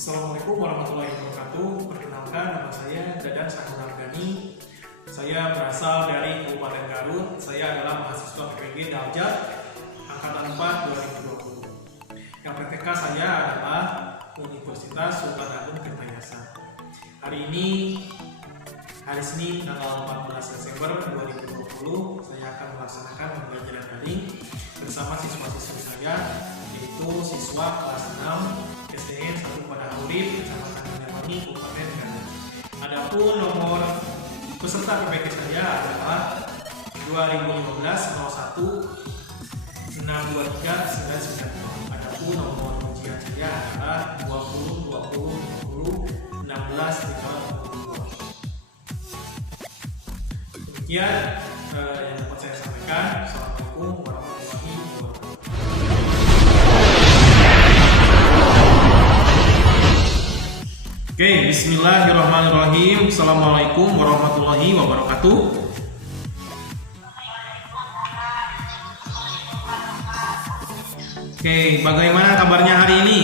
Assalamualaikum warahmatullahi wabarakatuh. Perkenalkan, nama saya Dadan Sakuragani. Saya berasal dari Kabupaten Garut. Saya adalah mahasiswa PPG Daljat Angkatan 4 2020. Yang PTK saya adalah Universitas Sultan Agung Tirtayasa. Hari Senin tanggal 14 Desember 2020, saya akan melaksanakan pembelajaran daring bersama siswa-siswi saya, yaitu siswa kelas 6 SDN 1 Pada Urip, Kecamatan Menewangi, Kabupaten Garut. Adapun nomor peserta PPG saya adalah 2015 01 623 990. Adapun nomor ujian saya adalah 20 20 20 16 322. Demikian yang dapat saya sampaikan. Assalamualaikum warahmatullahi wabarakatuh. Oke, bismillahirrahmanirrahim. Assalamualaikum warahmatullahi wabarakatuh. Oke, bagaimana kabarnya hari ini?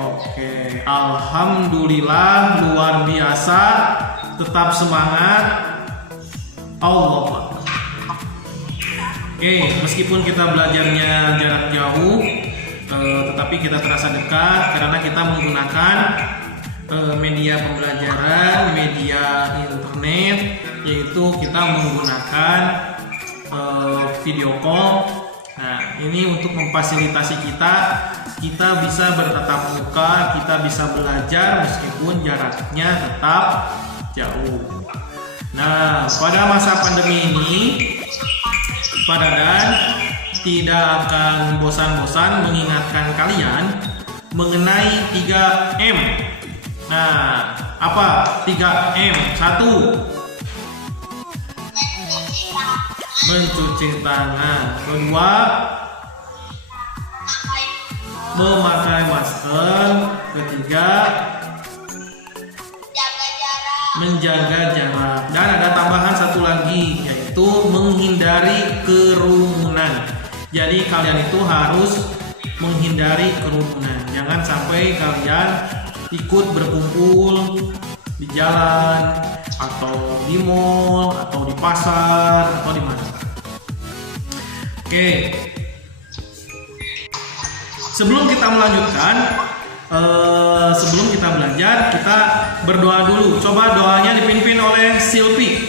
Oke, alhamdulillah, luar biasa. Tetap semangat. Allah. Oke, meskipun kita belajarnya jarak jauh, tetapi kita terasa dekat karena kita menggunakan media pembelajaran, media internet, yaitu kita menggunakan video call. Nah, ini untuk memfasilitasi kita bisa bertatap muka, kita bisa belajar meskipun jaraknya tetap jauh. Nah, pada masa pandemi ini, Pak Dadan tidak akan bosan-bosan mengingatkan kalian mengenai 3M. Nah, apa 3M? 1. Mencuci tangan. 2. Memakai masker. 3. Menjaga jarak. Dan ada tambahan satu lagi, yaitu menghindari kerumunan. Jadi kalian itu harus menghindari kerumunan. Jangan sampai kalian ikut berkumpul di jalan atau di mall atau di pasar atau di mana. Oke. Sebelum kita melanjutkan, sebelum kita belajar, kita berdoa dulu. Coba doanya dipimpin oleh Silpi.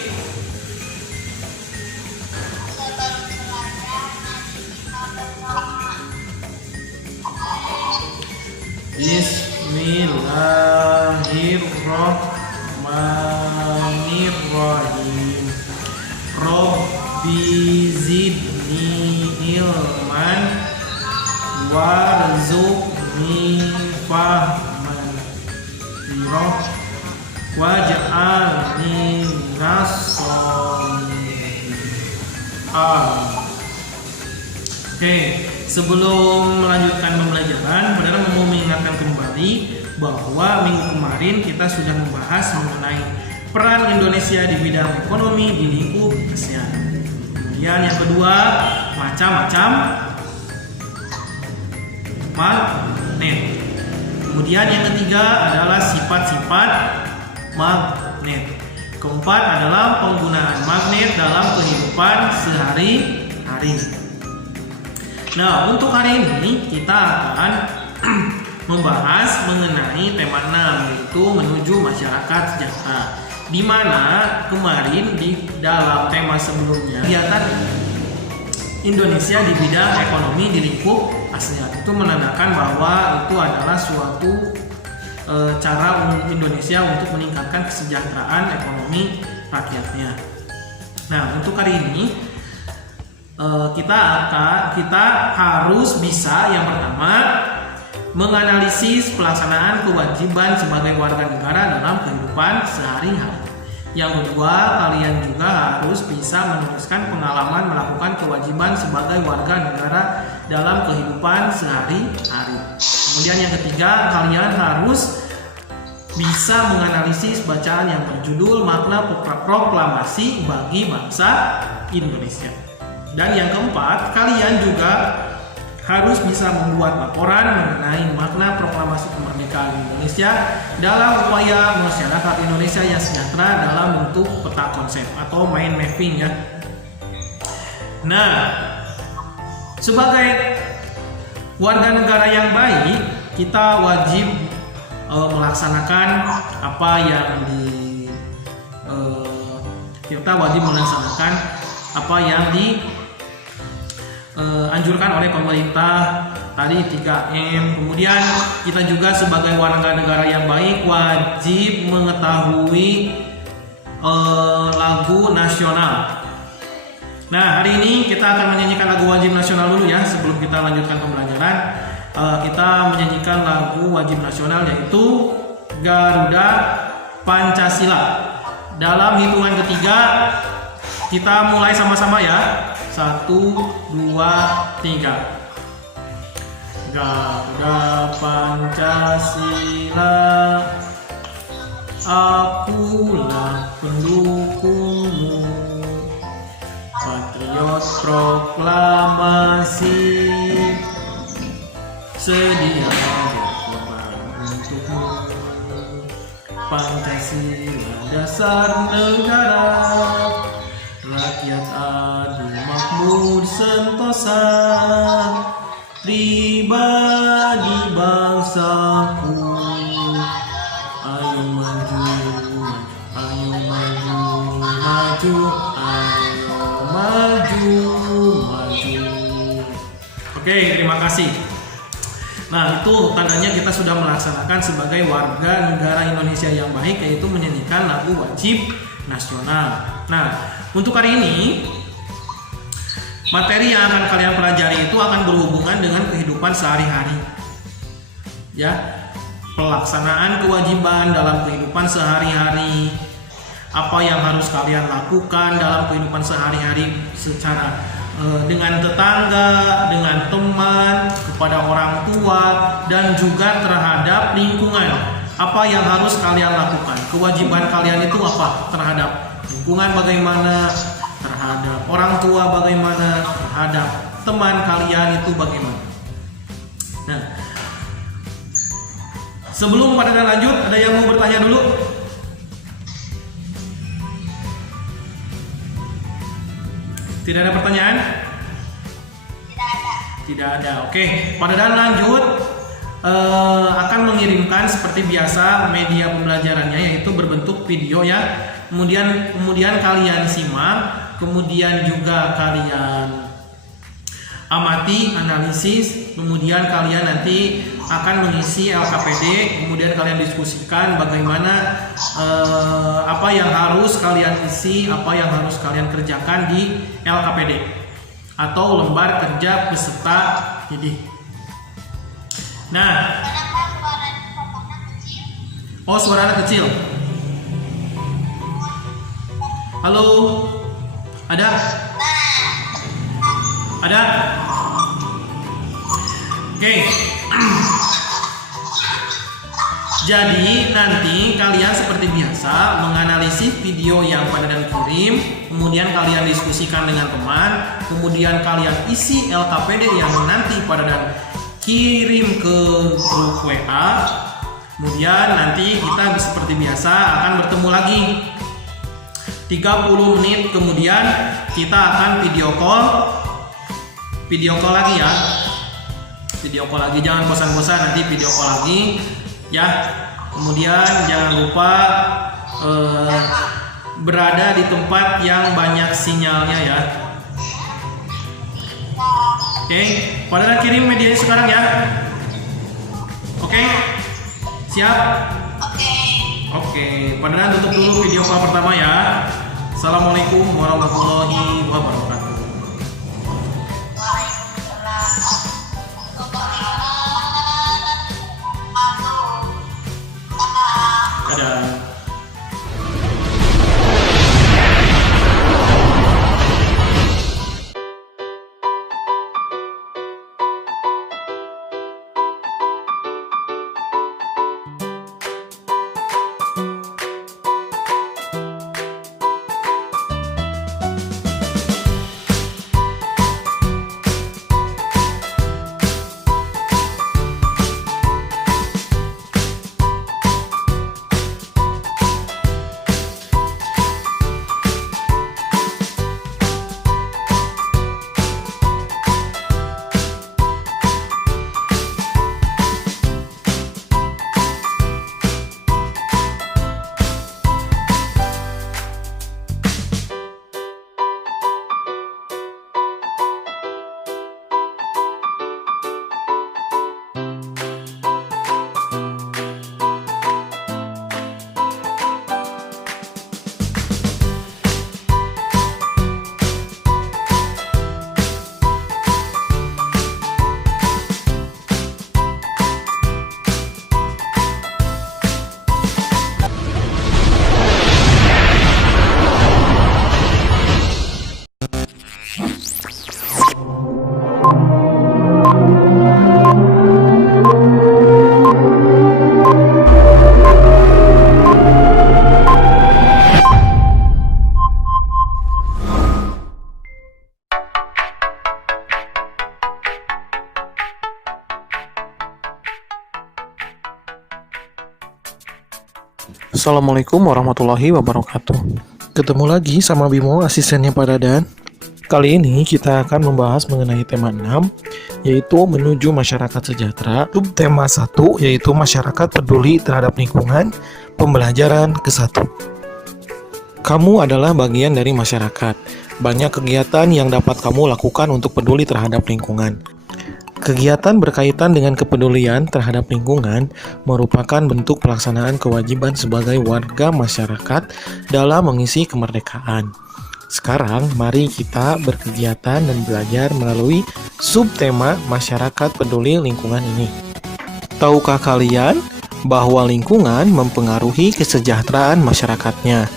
Bismillahirrahmanirrahim. Rabbi zidni ilman warzuqni fahman waj'alni minas-sholihin. Oke, sebelum melanjutkan pembelajaran, Saudara mau mengingatkan kembali bahwa minggu kemarin kita sudah membahas mengenai peran Indonesia di bidang ekonomi di lingkup ASEAN. Kemudian yang kedua, macam-macam magnet. Kemudian yang ketiga adalah sifat-sifat magnet. Keempat adalah penggunaan magnet dalam kehidupan sehari-hari. Nah, untuk hari ini kita akan membahas mengenai tema 6, yaitu menuju masyarakat sejahtera. Di mana kemarin di dalam tema sebelumnya, kegiatan Indonesia di bidang ekonomi di lingkup ASEAN itu menandakan bahwa itu adalah suatu cara Indonesia untuk meningkatkan kesejahteraan ekonomi rakyatnya. Nah, untuk hari ini kita harus bisa, yang pertama, menganalisis pelaksanaan kewajiban sebagai warga negara dalam kehidupan sehari-hari. Yang kedua, kalian juga harus bisa menuliskan pengalaman melakukan kewajiban sebagai warga negara dalam kehidupan sehari-hari. Kemudian yang ketiga, kalian harus bisa menganalisis bacaan yang berjudul makna proklamasi bagi bangsa Indonesia. Dan yang keempat, kalian juga harus bisa membuat laporan mengenai makna proklamasi kemerdekaan Indonesia dalam upaya masyarakat Indonesia yang sejahtera dalam bentuk peta konsep atau mind mapping ya. Nah, sebagai warga negara yang baik, kita wajib melaksanakan apa yang dianjurkan oleh pemerintah tadi 3M. Kemudian kita juga sebagai warga negara yang baik wajib mengetahui lagu nasional. Nah, hari ini kita akan menyanyikan lagu wajib nasional dulu ya. Sebelum kita lanjutkan pembelajaran, kita menyanyikan lagu wajib nasional yaitu Garuda Pancasila. Dalam hitungan ketiga kita mulai sama-sama ya. 1, 2, 3. Garuda Pancasila, akulah pendukungmu, patriot proklamasi, sedia berkorban untukmu. Pancasila dasar negara, rakyat adil makmur sentosa, pribadi bangsaku. Ayo maju, ayo maju, maju, ayo maju, maju. Oke, terima kasih. Nah, itu tandanya kita sudah melaksanakan sebagai warga negara Indonesia yang baik, yaitu menyanyikan lagu wajib nasional. Nah, untuk hari ini materi yang akan kalian pelajari itu akan berhubungan dengan kehidupan sehari-hari. Ya, pelaksanaan kewajiban dalam kehidupan sehari-hari. Apa yang harus kalian lakukan dalam kehidupan sehari-hari secara dengan tetangga, dengan teman, kepada orang tua, dan juga terhadap lingkungan. Apa yang harus kalian lakukan? Kewajiban kalian itu apa? Terhadap lingkungan bagaimana? Terhadap orang tua bagaimana? Terhadap teman kalian itu bagaimana? Nah, sebelum pada lanjut, ada yang mau bertanya dulu? Tidak ada pertanyaan? Tidak ada. Oke, pada lanjut akan mengirimkan seperti biasa media pembelajarannya, yaitu berbentuk video ya. Kemudian kalian simak, kemudian juga kalian amati, analisis, kemudian kalian nanti akan mengisi LKPD, kemudian kalian diskusikan bagaimana apa yang harus kalian isi, apa yang harus kalian kerjakan di LKPD atau lembar kerja peserta didik. Nah, suaranya kecil. Halo, ada? Ada? Oke. Jadi nanti kalian seperti biasa menganalisis video yang pada dan kirim, kemudian kalian diskusikan dengan teman, kemudian kalian isi LKPD yang nanti pada dan kirim ke grup WA. Kemudian nanti kita seperti biasa akan bertemu lagi 30 menit kemudian kita akan video call lagi ya. Video call lagi, jangan bosan-bosan, nanti video call lagi ya. Kemudian jangan lupa berada di tempat yang banyak sinyalnya ya. Oke, pada kirim media sekarang ya. Oke, siap? Oke, pada tutup dulu video call pertama ya. Assalamualaikum warahmatullahi wabarakatuh. Dadah. Assalamualaikum warahmatullahi wabarakatuh. Ketemu lagi sama Bimo, asistennya Pak Dadan. Kali ini kita akan membahas mengenai tema 6, yaitu menuju masyarakat sejahtera. Subtema 1, yaitu masyarakat peduli terhadap lingkungan, pembelajaran ke-1. Kamu adalah bagian dari masyarakat. Banyak kegiatan yang dapat kamu lakukan untuk peduli terhadap lingkungan. Kegiatan berkaitan dengan kepedulian terhadap lingkungan merupakan bentuk pelaksanaan kewajiban sebagai warga masyarakat dalam mengisi kemerdekaan. Sekarang, mari kita berkegiatan dan belajar melalui subtema masyarakat peduli lingkungan ini. Tahukah kalian bahwa lingkungan mempengaruhi kesejahteraan masyarakatnya?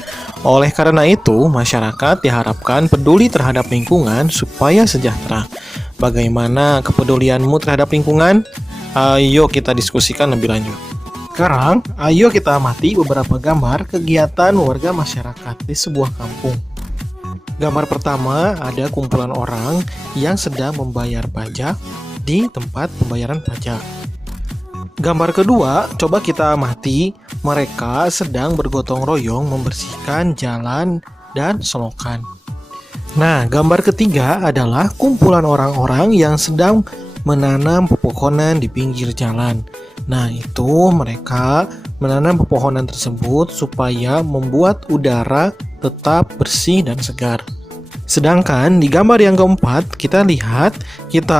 Oleh karena itu, masyarakat diharapkan peduli terhadap lingkungan supaya sejahtera. Bagaimana kepedulianmu terhadap lingkungan? Ayo kita diskusikan lebih lanjut. Sekarang, ayo kita amati beberapa gambar kegiatan warga masyarakat di sebuah kampung. Gambar pertama ada kumpulan orang yang sedang membayar pajak di tempat pembayaran pajak. Gambar kedua, coba kita amati mereka sedang bergotong royong membersihkan jalan dan selokan. Nah, gambar ketiga adalah kumpulan orang-orang yang sedang menanam pepohonan di pinggir jalan. Nah, itu mereka menanam pepohonan tersebut supaya membuat udara tetap bersih dan segar. Sedangkan di gambar yang keempat, kita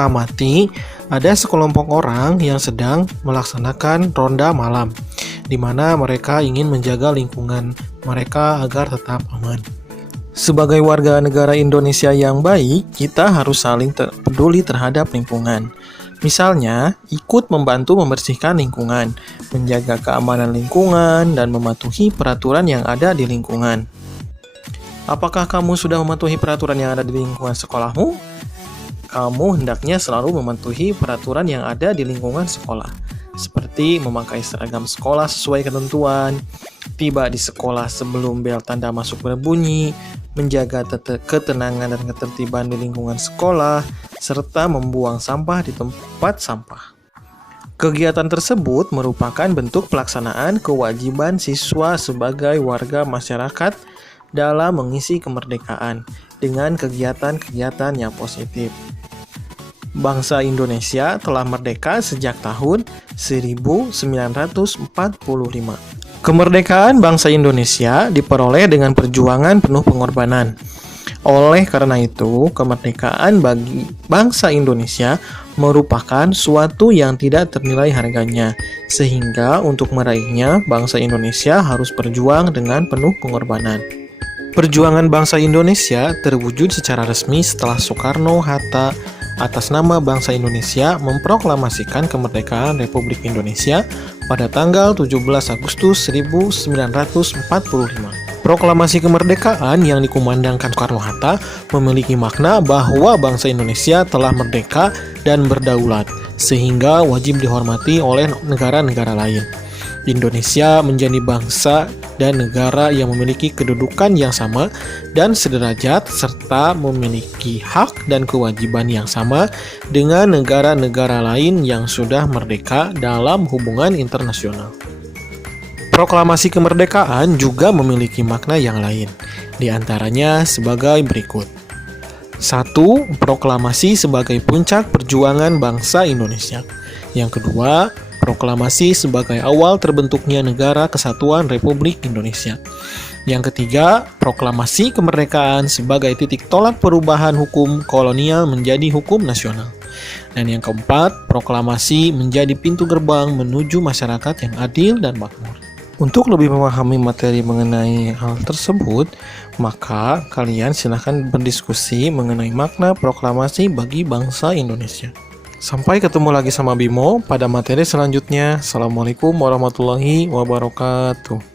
amati ada sekelompok orang yang sedang melaksanakan ronda malam, di mana mereka ingin menjaga lingkungan mereka agar tetap aman. Sebagai warga negara Indonesia yang baik, kita harus saling peduli terhadap lingkungan. Misalnya, ikut membantu membersihkan lingkungan, menjaga keamanan lingkungan, dan mematuhi peraturan yang ada di lingkungan. Apakah kamu sudah mematuhi peraturan yang ada di lingkungan sekolahmu? Kamu hendaknya selalu mematuhi peraturan yang ada di lingkungan sekolah, seperti memakai seragam sekolah sesuai ketentuan, tiba di sekolah sebelum bel tanda masuk berbunyi, menjaga ketenangan dan ketertiban di lingkungan sekolah, serta membuang sampah di tempat sampah. Kegiatan tersebut merupakan bentuk pelaksanaan kewajiban siswa sebagai warga masyarakat dalam mengisi kemerdekaan dengan kegiatan-kegiatan yang positif. Bangsa Indonesia telah merdeka sejak tahun 1945. Kemerdekaan bangsa Indonesia diperoleh dengan perjuangan penuh pengorbanan. Oleh karena itu, kemerdekaan bagi bangsa Indonesia merupakan suatu yang tidak ternilai harganya, sehingga untuk meraihnya, bangsa Indonesia harus berjuang dengan penuh pengorbanan. Perjuangan bangsa Indonesia terwujud secara resmi setelah Soekarno-Hatta atas nama bangsa Indonesia memproklamasikan kemerdekaan Republik Indonesia pada tanggal 17 Agustus 1945. Proklamasi kemerdekaan yang dikumandangkan Soekarno-Hatta memiliki makna bahwa bangsa Indonesia telah merdeka dan berdaulat, sehingga wajib dihormati oleh negara-negara lain. Indonesia menjadi bangsa dan negara yang memiliki kedudukan yang sama dan sederajat serta memiliki hak dan kewajiban yang sama dengan negara-negara lain yang sudah merdeka dalam hubungan internasional. Proklamasi kemerdekaan juga memiliki makna yang lain, di antaranya sebagai berikut. 1. Proklamasi sebagai puncak perjuangan bangsa Indonesia. Yang kedua, proklamasi sebagai awal terbentuknya Negara Kesatuan Republik Indonesia. Yang ketiga, proklamasi kemerdekaan sebagai titik tolak perubahan hukum kolonial menjadi hukum nasional. Dan yang keempat, proklamasi menjadi pintu gerbang menuju masyarakat yang adil dan makmur. Untuk lebih memahami materi mengenai hal tersebut, maka kalian silahkan berdiskusi mengenai makna proklamasi bagi bangsa Indonesia. Sampai ketemu lagi sama Bimo pada materi selanjutnya. Assalamualaikum warahmatullahi wabarakatuh.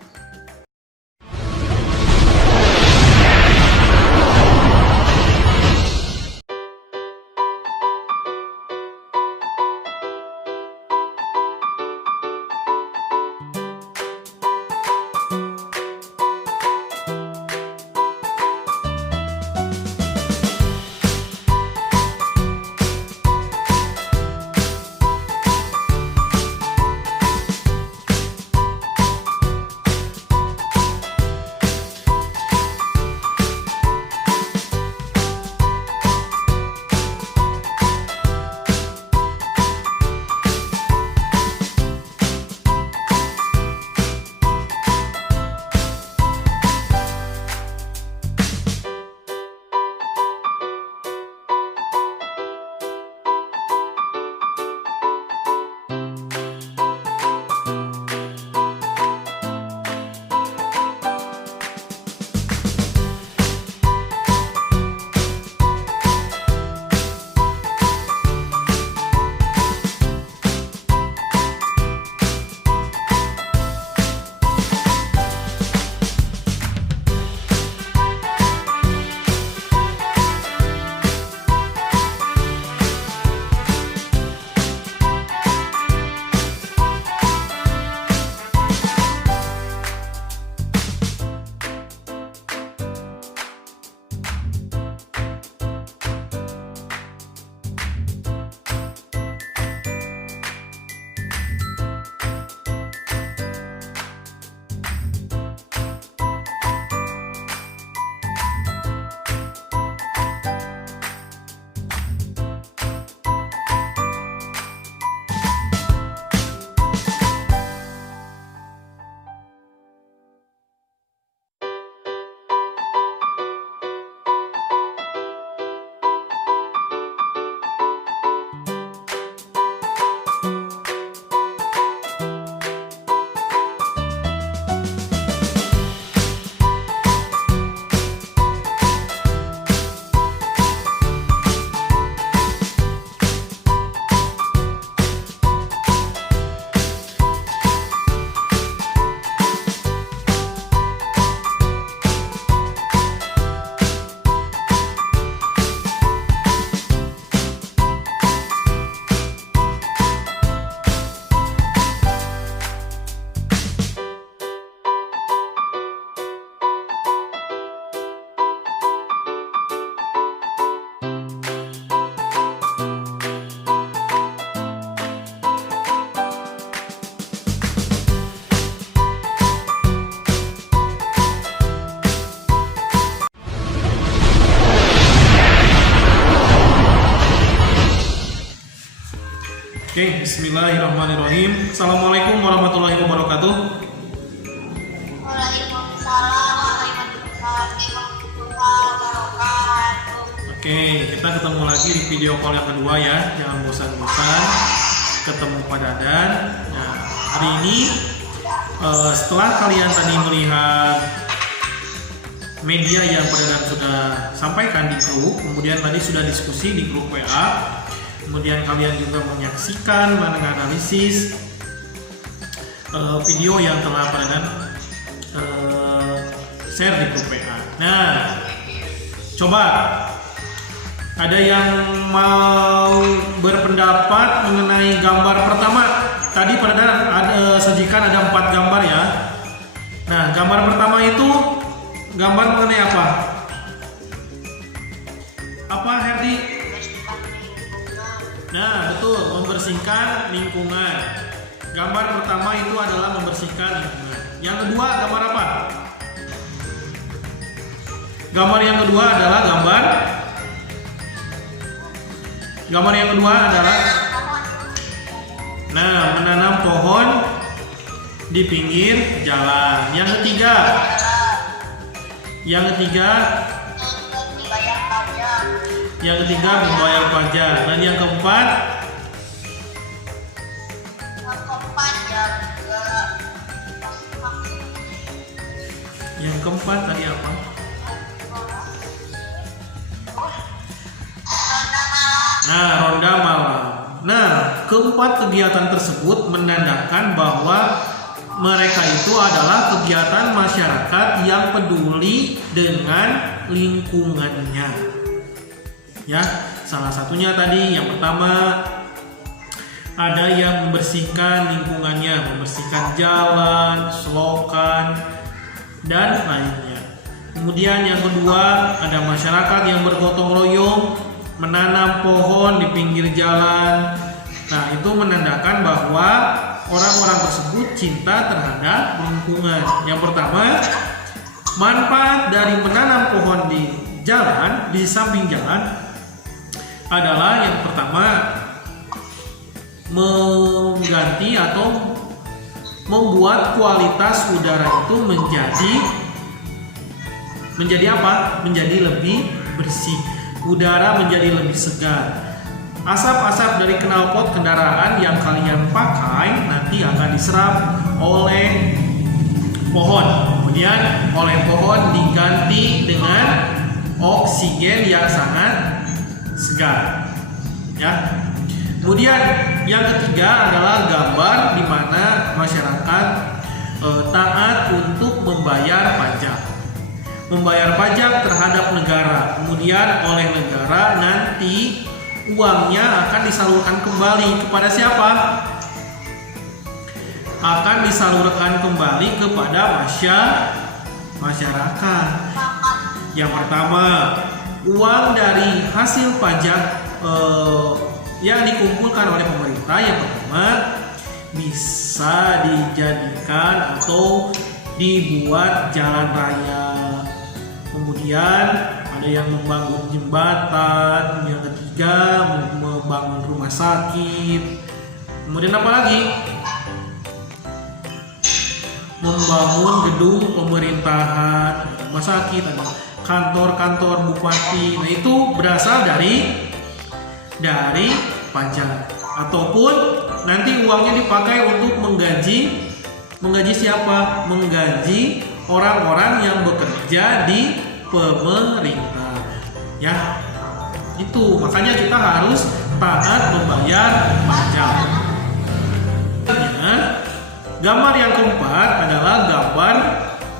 Oke, bismillahirrahmanirrahim. Assalamualaikum warahmatullahi wabarakatuh. Waalaikumsalam warahmatullahi wabarakatuh. Oke, kita ketemu lagi di video call yang kedua ya. Jangan bosan-bosan ketemu Pak Dadan. Nah, hari ini setelah kalian tadi melihat media yang Pak Dadan sudah sampaikan di grup, kemudian tadi sudah diskusi di grup WA, kemudian kalian juga menyaksikan, menganalisis video yang telah Pak Dadan share di grup WA. Nah, coba ada yang mau berpendapat mengenai gambar pertama. Tadi Pak Dadan sajikan ada 4 gambar ya. Nah, gambar pertama itu gambar mengenai apa? Apa, Herdi? Nah, betul, membersihkan lingkungan. Gambar pertama itu adalah membersihkan lingkungan. Yang kedua, gambar apa? Gambar yang kedua adalah gambar yang kedua adalah menanam pohon di pinggir jalan. Yang ketiga membayar pajak. Dan yang keempat tadi apa? Nah, ronda malam. Nah, keempat kegiatan tersebut menandakan bahwa mereka itu adalah kegiatan masyarakat yang peduli dengan lingkungannya. Ya, salah satunya tadi yang pertama ada yang membersihkan lingkungannya, membersihkan jalan, selokan, dan lainnya. Kemudian yang kedua ada masyarakat yang bergotong royong menanam pohon di pinggir jalan. Nah, itu menandakan bahwa orang-orang tersebut cinta terhadap lingkungan. Yang pertama, manfaat dari menanam pohon di jalan, di samping jalan adalah yang pertama mengganti atau membuat kualitas udara itu menjadi apa? Menjadi lebih bersih. Udara menjadi lebih segar. Asap-asap dari knalpot kendaraan yang kalian pakai nanti akan diserap oleh pohon. Kemudian oleh pohon diganti dengan oksigen yang sangat segar. Ya. Kemudian yang ketiga adalah gambar di mana masyarakat taat untuk membayar pajak. Membayar pajak terhadap negara. Kemudian oleh negara nanti uangnya akan disalurkan kembali kepada siapa? Akan disalurkan kembali kepada masyarakat. Yang pertama, uang dari hasil pajak yang dikumpulkan oleh pemerintah yang pertama bisa dijadikan atau dibuat jalan raya. Kemudian ada yang membangun jembatan, yang ketiga membangun rumah sakit. Kemudian apa lagi? Membangun gedung pemerintahan, rumah sakit, kantor-kantor bupati. Nah, itu berasal dari pajak. Ataupun nanti uangnya dipakai untuk menggaji siapa? Menggaji orang-orang yang bekerja di pemerintah. Ya, itu makanya kita harus taat membayar pajak. Gambar yang keempat adalah gambar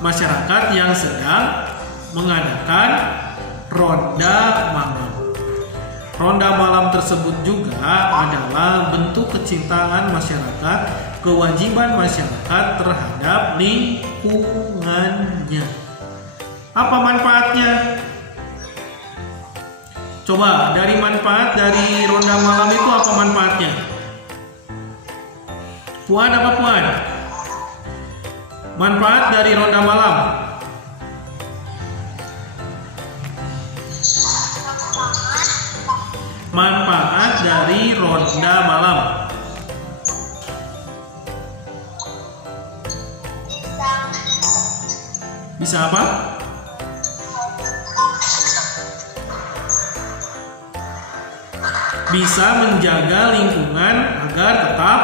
masyarakat yang sedang mengadakan ronda malam. Ronda malam tersebut juga adalah bentuk kecintaan masyarakat, kewajiban masyarakat terhadap lingkungannya. Apa manfaatnya? Coba dari manfaat dari ronda malam itu apa manfaatnya? Puan apa Puan? Manfaat dari ronda malam. Manfaat dari ronda malam. Bisa apa? Bisa menjaga lingkungan agar tetap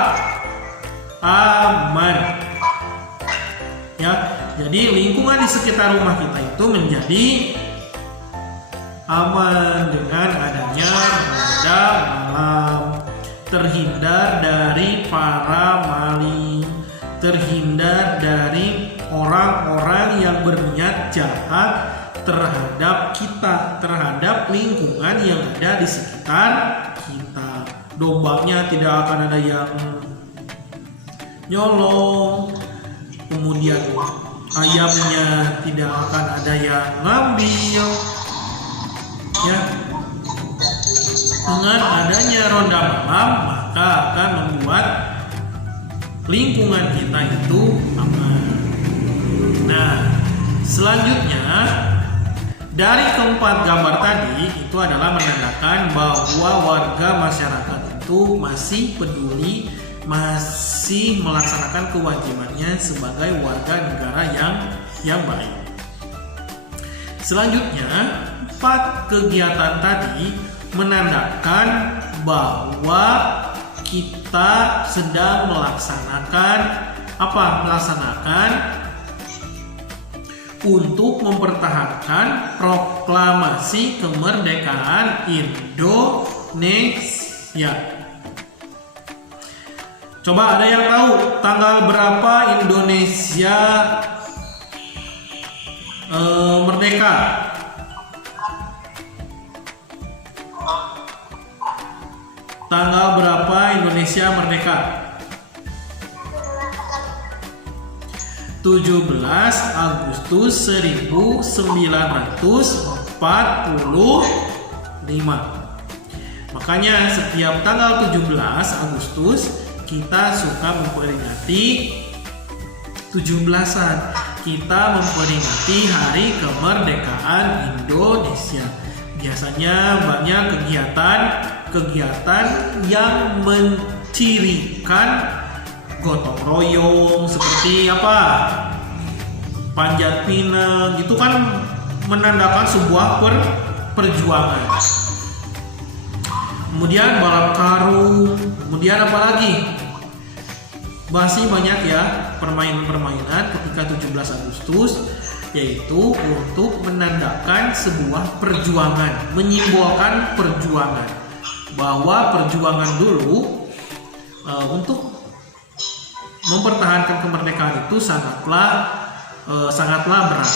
aman. Ya, jadi lingkungan di sekitar rumah kita itu menjadi aman dengan adanya roda malam, terhindar dari para maling, terhindar dari orang-orang yang berniat jahat terhadap kita, terhadap lingkungan yang ada di sekitar kita. Dombanya tidak akan ada yang nyolong, kemudian ayamnya tidak akan ada yang ngambil. Ya, dengan adanya ronda malam maka akan membuat lingkungan kita itu aman. Nah, selanjutnya dari keempat gambar tadi itu adalah menandakan bahwa warga masyarakat itu masih peduli, masih melaksanakan kewajibannya sebagai warga negara yang baik. Selanjutnya, 4 kegiatan tadi menandakan bahwa kita sedang melaksanakan untuk mempertahankan proklamasi kemerdekaan Indonesia. Coba ada yang tahu tanggal berapa Indonesia merdeka? Tanggal berapa Indonesia merdeka? 17 Agustus 1945. Makanya setiap tanggal 17 Agustus kita suka memperingati 17-an. Kita memperingati hari kemerdekaan Indonesia. Biasanya banyak kegiatan yang mencirikan gotong royong seperti apa? Panjat pinang, itu kan menandakan sebuah perjuangan. Kemudian balap karung, kemudian apa lagi? Masih banyak ya permainan-permainan ketika 17 Agustus, yaitu untuk menandakan sebuah perjuangan, menyimbolkan perjuangan, bahwa perjuangan dulu untuk mempertahankan kemerdekaan itu sangatlah berat.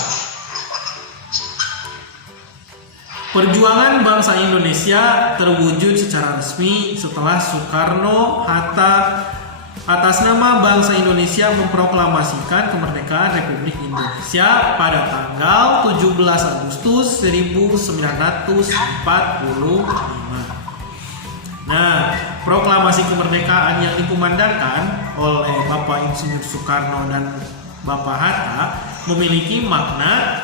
Perjuangan bangsa Indonesia terwujud secara resmi setelah Soekarno-Hatta atas nama bangsa Indonesia memproklamasikan kemerdekaan Republik Indonesia pada tanggal 17 Agustus 1945. Nah, proklamasi kemerdekaan yang dikumandangkan oleh Bapak Insinyur Soekarno dan Bapak Hatta memiliki makna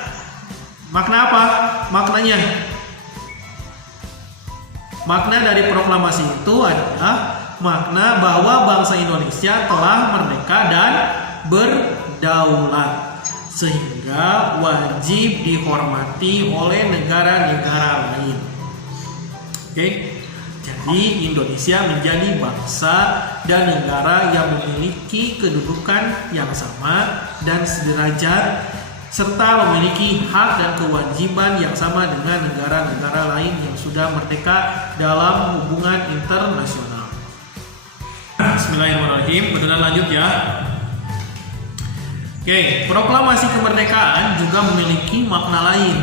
apa? Makna dari proklamasi itu adalah makna bahwa bangsa Indonesia telah merdeka dan berdaulat, sehingga wajib dihormati oleh negara-negara lain. Oke? Jadi Indonesia menjadi bangsa dan negara yang memiliki kedudukan yang sama dan sederajat, serta memiliki hak dan kewajiban yang sama dengan negara-negara lain yang sudah merdeka dalam hubungan internasional. Bismillahirrahmanirrahim. Beneran lanjut ya. Oke, proklamasi kemerdekaan juga memiliki makna lain.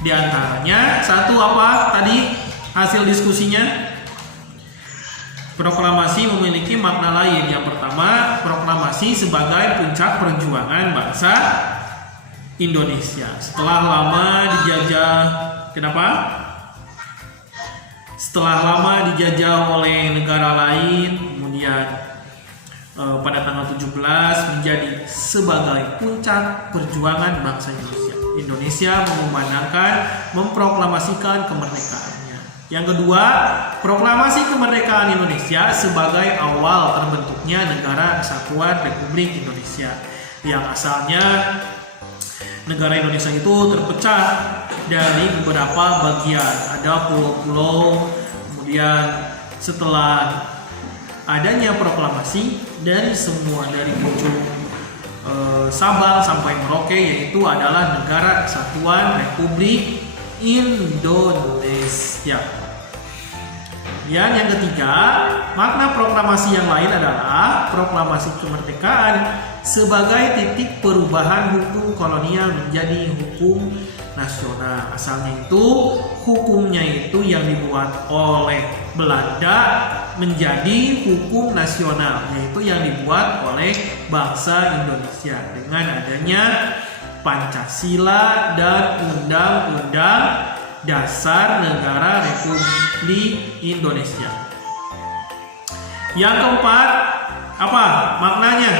Di antaranya satu apa tadi hasil diskusinya? Proklamasi memiliki makna lain. Yang pertama, proklamasi sebagai puncak perjuangan bangsa Indonesia setelah lama dijajah. Kenapa? Setelah lama dijajah oleh negara lain, kemudian pada tanggal 17 menjadi sebagai puncak perjuangan bangsa Indonesia. Indonesia mengumandangkan, memproklamasikan kemerdekaannya. Yang kedua, proklamasi kemerdekaan Indonesia sebagai awal terbentuknya Negara Kesatuan Republik Indonesia yang asalnya negara Indonesia itu terpecah dari beberapa bagian. Ada pulau-pulau. Kemudian setelah adanya proklamasi dari ujung Sabang sampai Merauke, yaitu adalah Negara Kesatuan Republik Indonesia. Yang ketiga, makna proklamasi yang lain adalah proklamasi kemerdekaan sebagai titik perubahan hukum kolonial menjadi hukum nasional. Asalnya itu hukumnya itu yang dibuat oleh Belanda menjadi hukum nasional, yaitu yang dibuat oleh bangsa Indonesia dengan adanya Pancasila dan Undang-Undang Dasar Negara Republik Indonesia. Yang keempat, apa maknanya?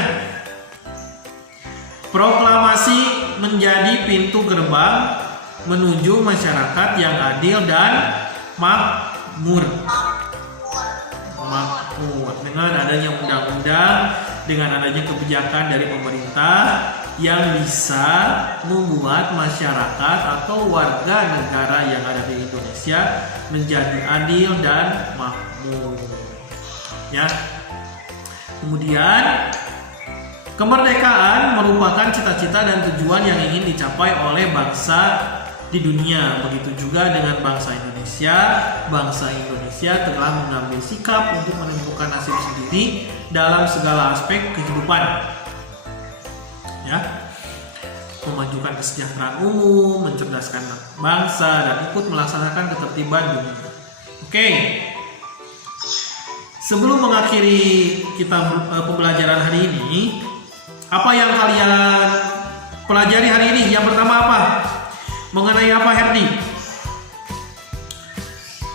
Proklamasi menjadi pintu gerbang menuju masyarakat yang adil dan makmur. Dengan adanya undang-undang, dengan adanya kebijakan dari pemerintah yang bisa membuat masyarakat atau warga negara yang ada di Indonesia menjadi adil dan makmur. Ya. Kemudian kemerdekaan merupakan cita-cita dan tujuan yang ingin dicapai oleh bangsa di dunia. Begitu juga dengan bangsa Indonesia. Bangsa Indonesia telah mengambil sikap untuk menentukan nasib sendiri dalam segala aspek kehidupan. Ya. Memajukan kesejahteraan umum, mencerdaskan bangsa, dan ikut melaksanakan ketertiban dunia. Oke. Sebelum mengakhiri kita pembelajaran hari ini, apa yang kalian pelajari hari ini? Yang pertama apa? Mengenai apa, Herdi?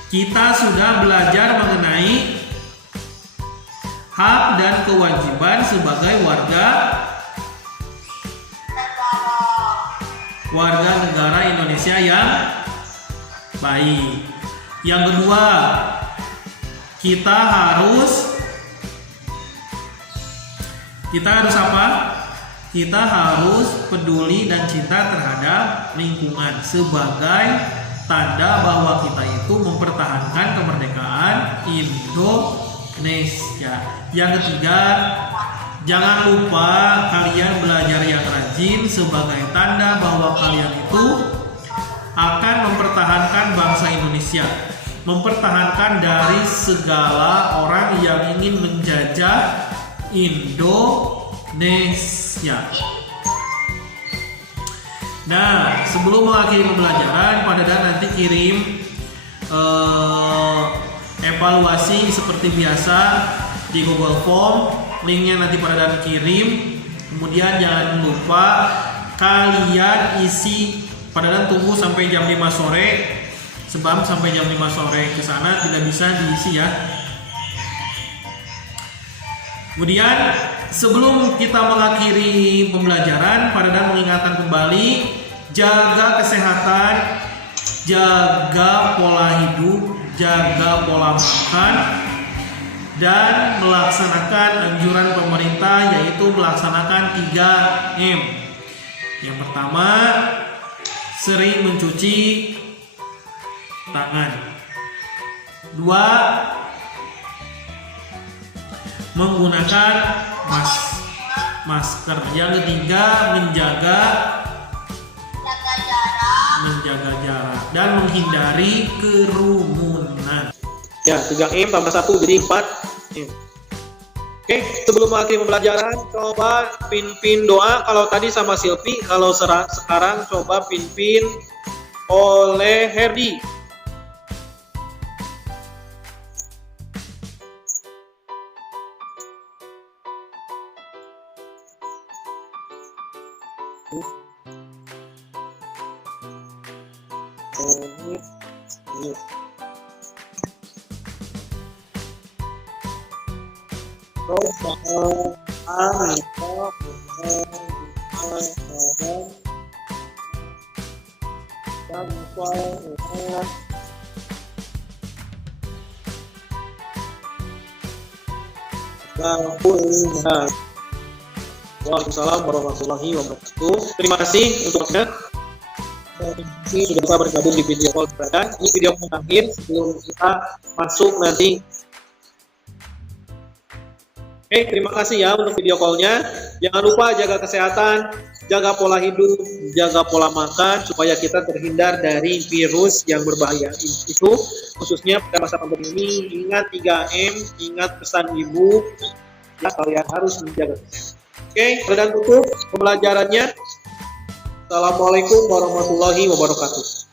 Kita sudah belajar mengenai hak dan kewajiban sebagai warga negara Indonesia yang baik. Yang kedua, kita harus apa? Kita harus peduli dan cinta terhadap lingkungan sebagai tanda bahwa kita itu mempertahankan kemerdekaan Indonesia. Yang ketiga, jangan lupa kalian belajar yang rajin sebagai tanda bahwa kalian itu akan mempertahankan bangsa Indonesia, mempertahankan dari segala orang yang ingin menjajah Indonesia. Nah, sebelum mengakhiri pembelajaran, Pak Dadan nanti kirim evaluasi seperti biasa di Google Form. Linknya nanti Pak Dadan kirim. Kemudian jangan lupa kalian isi. Pak Dadan tunggu sampai jam 5 sore. Sebab sampai jam 5 sore ke sana tidak bisa diisi ya. Kemudian sebelum kita mengakhiri pembelajaran, Pak Dadan mengingatkan kembali, jaga kesehatan, jaga pola hidup, jaga pola makan, dan melaksanakan anjuran pemerintah, yaitu melaksanakan 3M. Yang pertama, sering mencuci tangan. 2, menggunakan masker. Yang ketiga, menjaga jarak dan menghindari kerumunan. Ya, 3M tambah 1 jadi 4M. Oke, sebelum mengakhiri pembelajaran, coba pin doa. Kalau tadi sama Silvi, kalau sekarang coba pin oleh Herdi. Waalaikumsalam warahmatullahi wabarakatuh. Terima kasih untuknya. Ini sudah bisa bergabung di video call berada. Ini video terakhir sebelum kita masuk nanti. Oke, terima kasih ya untuk video callnya. Jangan lupa jaga kesehatan, jaga pola hidup, jaga pola makan supaya kita terhindar dari virus yang berbahaya. Itu khususnya pada masa pandemi ini. Ingat 3M, ingat pesan ibu, ya kalian harus menjaga kesehatan. Oke, dan tutup pembelajarannya. Assalamualaikum warahmatullahi wabarakatuh.